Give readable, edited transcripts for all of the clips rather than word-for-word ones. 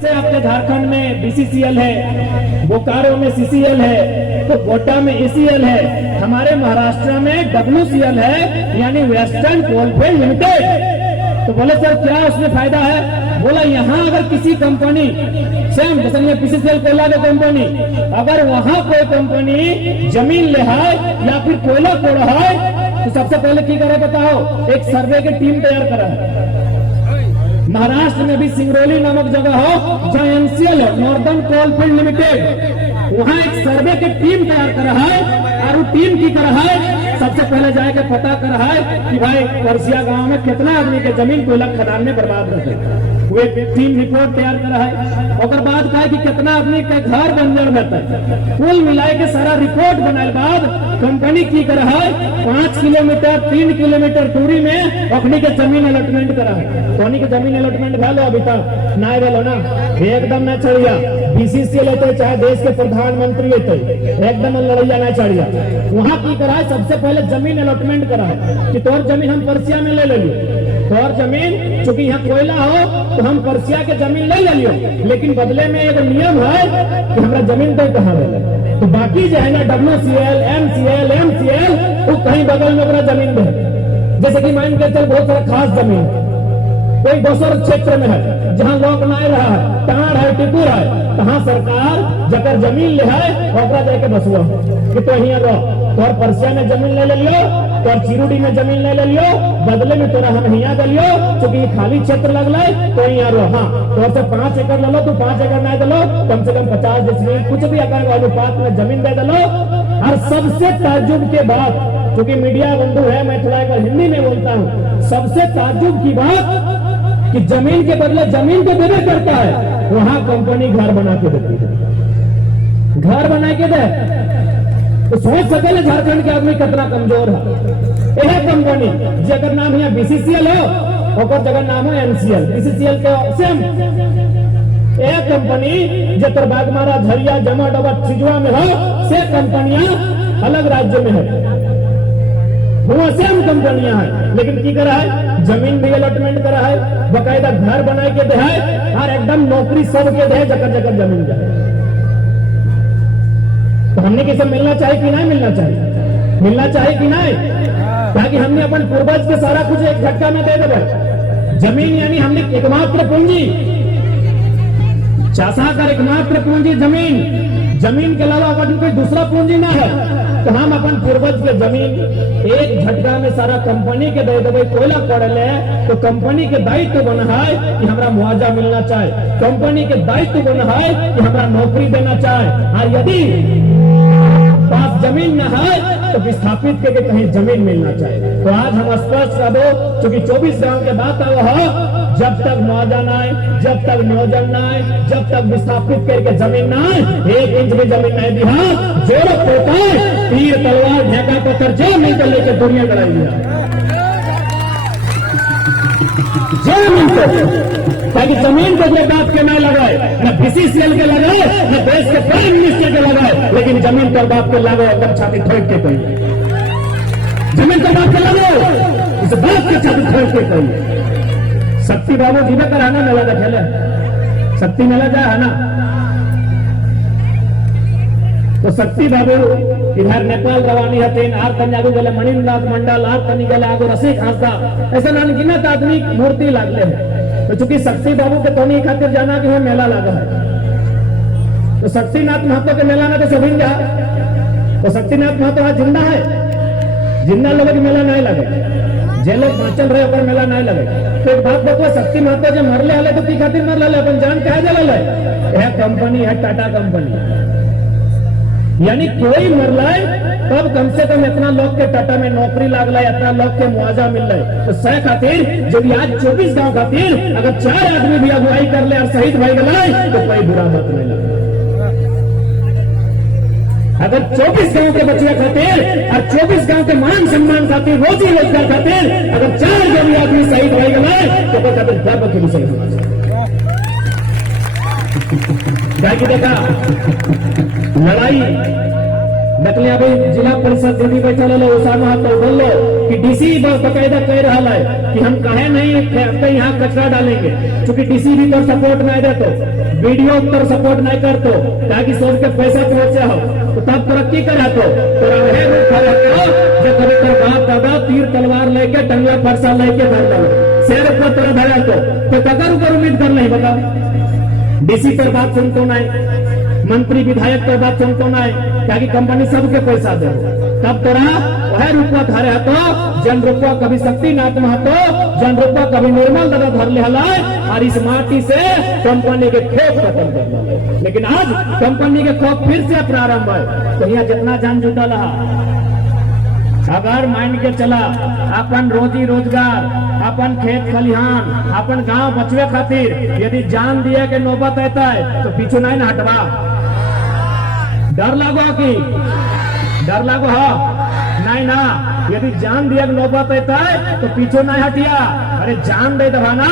जैसे आपके झारखंड में बीसीसीएल है, बोकारो में सीसीएल है, तो गोड्डा में एसीएल है, हमारे महाराष्ट्र में डब्ल्यूसीएल है, यानी वेस्टर्न कोलफील्ड लिमिटेड। तो बोले सर क्या उसमें फायदा है? बोला यहाँ अगर किसी कंपनी सेम जैसे ये बीसीसीएल कोयला की कंपनी, अगर वहाँ कोई कंपनी जमीन ले है या फिर कोयला कोड़ है तो सबसे पहले की करे बताओ, एक सर्वे की टीम तैयार करा है। महाराष्ट्र में भी सिंगरौली नामक जगह हो जहाँ एनसीएल है, नॉर्दर्न कोलफील्ड लिमिटेड, वहाँ एक सर्वे की टीम तैयार करा है और वो टीम की करा है सबसे पहले जाके पता करा है कि भाई परसिया गांव में कितना आदमी के जमीन कोयला खदान में बर्बाद रहते, वे टीम रिपोर्ट तैयार करा है। और बाद कहा कि कितना आदमी का घर बंजर रहता है, कुल मिलाए के सारा रिपोर्ट बनाए बाद कंपनी की करा है 5 किलोमीटर 3 किलोमीटर दूरी में अपनी के जमीन अलॉटमेंट करा है। धोनी के जमीन अलॉटमेंट भेलो अभी तक ना भेलो ना, एकदम ना चढ़िया। बीसीसीएल है चाहे देश के प्रधानमंत्री है एकदम लड़ैया ना चढ़िया। वहाँ की करा है सबसे पहले जमीन अलॉटमेंट करा है कि तोर जमीन हम परसिया में ले लियो, तोर जमीन चूंकि यहाँ कोयला हो तो हम परसिया के जमीन ले लियो, लेकिन बदले में एक नियम है कि हमारा जमीन तो कहाँ है। तो बाकी जो है ना डब्ल्यूसीएल एमसीएल एमसीएल वो कहीं बगल में अपना जमीन दे, जैसे कि मान के चल बहुत सारा खास जमीन कोई दोसर क्षेत्र में है जहाँ लोग ना रहा है, टाड़ है टिपुर है, कहाँ सरकार जकर जमीन ले है ओकरा जाके बसुआ कि तो यहाँ रहो, तोर परसिया में जमीन ले लियो, तोर चिरुडी में जमीन ले लियो, बदले में तोरा हम यहाँ दे लियो क्योंकि खाली क्षेत्र लगल तो यहाँ रहो। हाँ तोर से 5 एकड़ ले लो, तू 5 एकड़ नहीं दिलो, कम से कम 50 डिसमिल कुछ भी अगर अनुपात में जमीन दे दिलो। और सबसे ताज्जुब के बात, क्योंकि मीडिया बंधु है मैं थोड़ा एक हिंदी में बोलता हूँ, सबसे ताज्जुब की बात कि जमीन के बदले जमीन तो देना करता है, वहां कंपनी घर बना के देती है, घर बना के दे। तो सोच सके ना झारखंड के आदमी कितना कमजोर है। यह कंपनी जगह नाम है बीसीसीएल हो और जगह नाम है एनसीएल, बीसीसीएल के सेम यह कंपनी जो बागमारा झरिया जमा डबा छिजुआ में हो से कंपनियां अलग राज्य में है, वो सेम कंपनियां हैं, लेकिन की करा है जमीन भी अलॉटमेंट करा है, बकायदा घर बना के दे है और एकदम नौकरी सबके दे जगह जगह जमीन जाए। तो हमने किसे मिलना चाहिए कि नहीं मिलना चाहिए? मिलना चाहिए कि नहीं? ताकि हमने अपन पूर्वज के सारा कुछ एक झटका में दे दे। जमीन यानी हमने एकमात्र पूंजी, चासा कर एकमात्र पूंजी जमीन, जमीन के अलावा अपन कोई दूसरा पूंजी ना है। तो हम अपन पूर्वज के जमीन एक झटका में सारा कंपनी के दे देवे, कोयला पड़े तो कंपनी के दायित्व बना है कि हमारा मुआवजा मिलना चाहे, कंपनी के दायित्व बना है कि हमारा नौकरी देना चाहे। और यदि पास जमीन न है तो विस्थापित के कहीं जमीन मिलना चाहिए। तो आज हम स्पष्ट कर दो, क्योंकि 24 गांव के बात है, जब तक मुआवजा न आए, जब तक नियोजन न आए, जब तक विस्थापित करके जमीन न आए, 1 इंच भी जमीन नहीं दिया, जोर पोता तीर तलवार ढेका पत्थर जो मिलकर लेकर दुनिया लड़ाई दिया जो मिलकर, ताकि जमीन को जो बात के ना लगाए, न बीसीसीएल के लगाए, न देश के प्राइम मिनिस्टर के लगाए, लेकिन जमीन पर बात के लगाओ एकदम छाती ठोक के कोई, जमीन पर बात के लगाओ इस बात के छाती ठोक के कोई। शक्ति बाबू जी ने कराना मेला का खेले, शक्ति मेला जाए है ना, तो शक्ति बाबू इधर नेपाल रवानी हथे, आर तनियागु गले मणिनाथ मंडल, आर तनी गले आगो रसिक हांसदा, ऐसे अनगिनत आदमी मूर्ति लागले हैं। तो चूंकि शक्ति बाबू के तोनी खातिर जाना कि मेला लगा है, तो शक्तिनाथ महतो के मेला में तो सभी जा, तो शक्तिनाथ महतो आज जिंदा है, जिंदा लोगों के मेला नहीं लगे, जे लोग बाँचल रहे ओकर मेला नहीं लगे। तो एक बात बताओ, शक्ति महतो जो मरले हले तो की खातिर मरले हले, अपन जान कहे जला ले, यह कंपनी है टाटा कंपनी, यानी कोई मर लाए तब कम से कम इतना लोग के टाटा में नौकरी लाग लाए, इतना लोग के मुआवजा मिल रहे। तो सह खातिर जो भी आज 24 गांव खातिर अगर 4 आदमी भी अगुवाई कर ले और शहीद भाई गलाए तो कोई बुरा मत नहीं लगे। अगर 24 गांव के बच्चे खातिर और 24 गांव के मान सम्मान खातिर, रोजी रोजगार खातिर अगर 4 जो भी आदमी शहीद भाई गलाए तो कोई खातिर गर्व के विषय होना चाहिए। देखा लड़ाई नकलिया भाई जिला परिषद दीदी बैठा लो, उसामा तो बोल लो कि डीसी बकायदा कह रहा है कि हम कहे नहीं यहाँ कचरा डालेंगे, क्योंकि डीसी भी तो सपोर्ट नहीं दे, तो वीडियो उत्तर सपोर्ट नहीं करतो ताकि सोच के पैसे पहुंचे हो तो तब तरक्की करा तो वह रूप है जो कभी तर बाप दादा तीर तलवार लेके टंगला फरसा लेके धर दो शेर ऊपर तरह धरा तो कगर ऊपर उम्मीद कर नहीं बता डीसी पर बात सुनतो नहीं मंत्री विधायक पर बात सुनतो नहीं ताकि कंपनी सबके पैसा दे तब तोरा वह रूपा धरे तो जन रूपा कभी शक्तिनाथ महतो जन रूपा कभी निर्मल दादा धर ले हलाय और इस माटी से कंपनी के खौफ खत्म कर लो लेकिन आज कंपनी के खौफ फिर से प्रारंभ है तो यहाँ जितना जान जुटा रहा अगर मान के चला अपन रोजी रोजगार अपन खेत खलिहान अपन गांव बचवे खातिर यदि जान दिए के नौबत आता है तो पीछू नहीं ना हटवा डर लगो कि डर लगो हो नहीं ना यदि जान दिया के नौबत आता है तो पीछू नहीं हटिया अरे जान दे दबा ना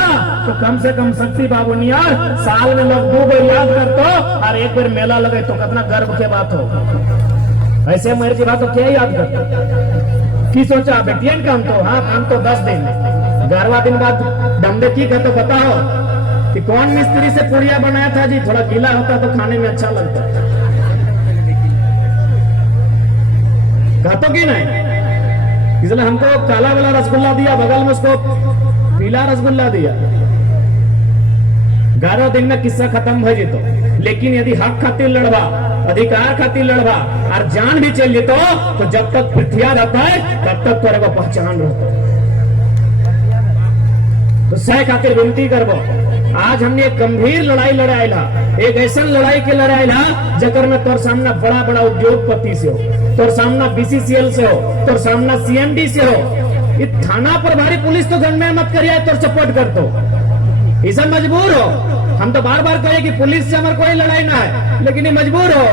तो कम से कम शक्ति बाबू नियर साल में लोग 2 बार याद करतो और एक बार मेला लगे तो कितना गर्व के बात हो ऐसे मेरे बात तो क्या याद करते की सोचा बेटियन काम तो हाँ काम तो 10 दिन 11वां दिन बाद डंडे की कहते बताओ कि कौन मिस्त्री से पुड़िया बनाया था जी थोड़ा गीला होता तो खाने में अच्छा लगता कहते कि नहीं इसलिए हमको काला वाला रसगुल्ला दिया बगल में उसको पीला रसगुल्ला दिया 11 दिन में किस्सा खत्म हो जीतो लेकिन यदि हक खातिर लड़वा अधिकार खातिर लड़वा और जान भी चल जीतो तो जब तक पृथ्वी रहता है तब तक तोरे को पहचान रहता है तो सह खातिर विनती करबो आज हमने एक गंभीर लड़ाई लड़ाई ला एक ऐसा लड़ाई के लड़ाई ला जकर में तोर सामना बड़ा बड़ा उद्योगपति से हो तोर सामना बीसीसीएल से हो तोर सामना सीएमडी से हो इस थाना प्रभारी पुलिस तो गन में मत करिए तोर सपोर्ट कर तो इसे मजबूर हो हम तो बार बार कहे कि पुलिस से हमारे कोई लड़ाई ना है लेकिन ये मजबूर हो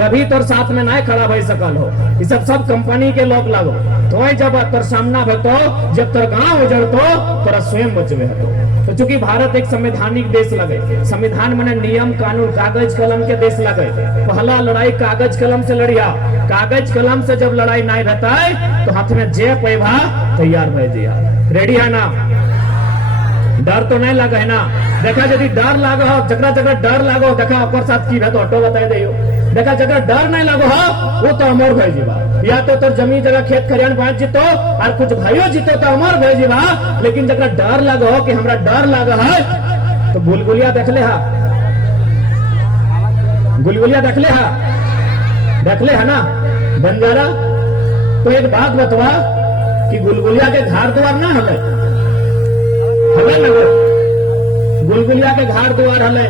कभी तोर साथ में ना खड़ा भई सकल हो ये सब कंपनी के लोग लागो तो जब तोर सामना भतो जब तोर गांव उजड़तो तोरा स्वयं बचवे हतो तो चूंकि भारत एक संवैधानिक देश लगे संविधान में नियम कानून कागज कलम के देश लगे पहला लड़ाई कागज कलम से लड़िया कागज कलम से जब लड़ाई नहीं रहता है तो हाथ में जे पैभा तैयार भय जिया रेडी है ना डर तो नहीं लगा है ना देखा यदि डर लागो हो जगह जगह डर लागो देखा ओकर साथ की है तो ऑटो बताए दियो देखा जगह डर नहीं लगो हो वो तो अमर भय जीवा या तो जमीन जगह खेत खरियान बांट जीतो और कुछ भाइयों जीतो तो अमर भय जीवा लेकिन जगह डर लगो हो कि हमरा डर लगा है तो गुलगुलिया देख ले हा गुलगुलिया देख ले है ना बंजारा तो एक बात बतवा कि गुलगुलिया के घर द्वार ना हमें गुलगुलिया के घर द्वार हले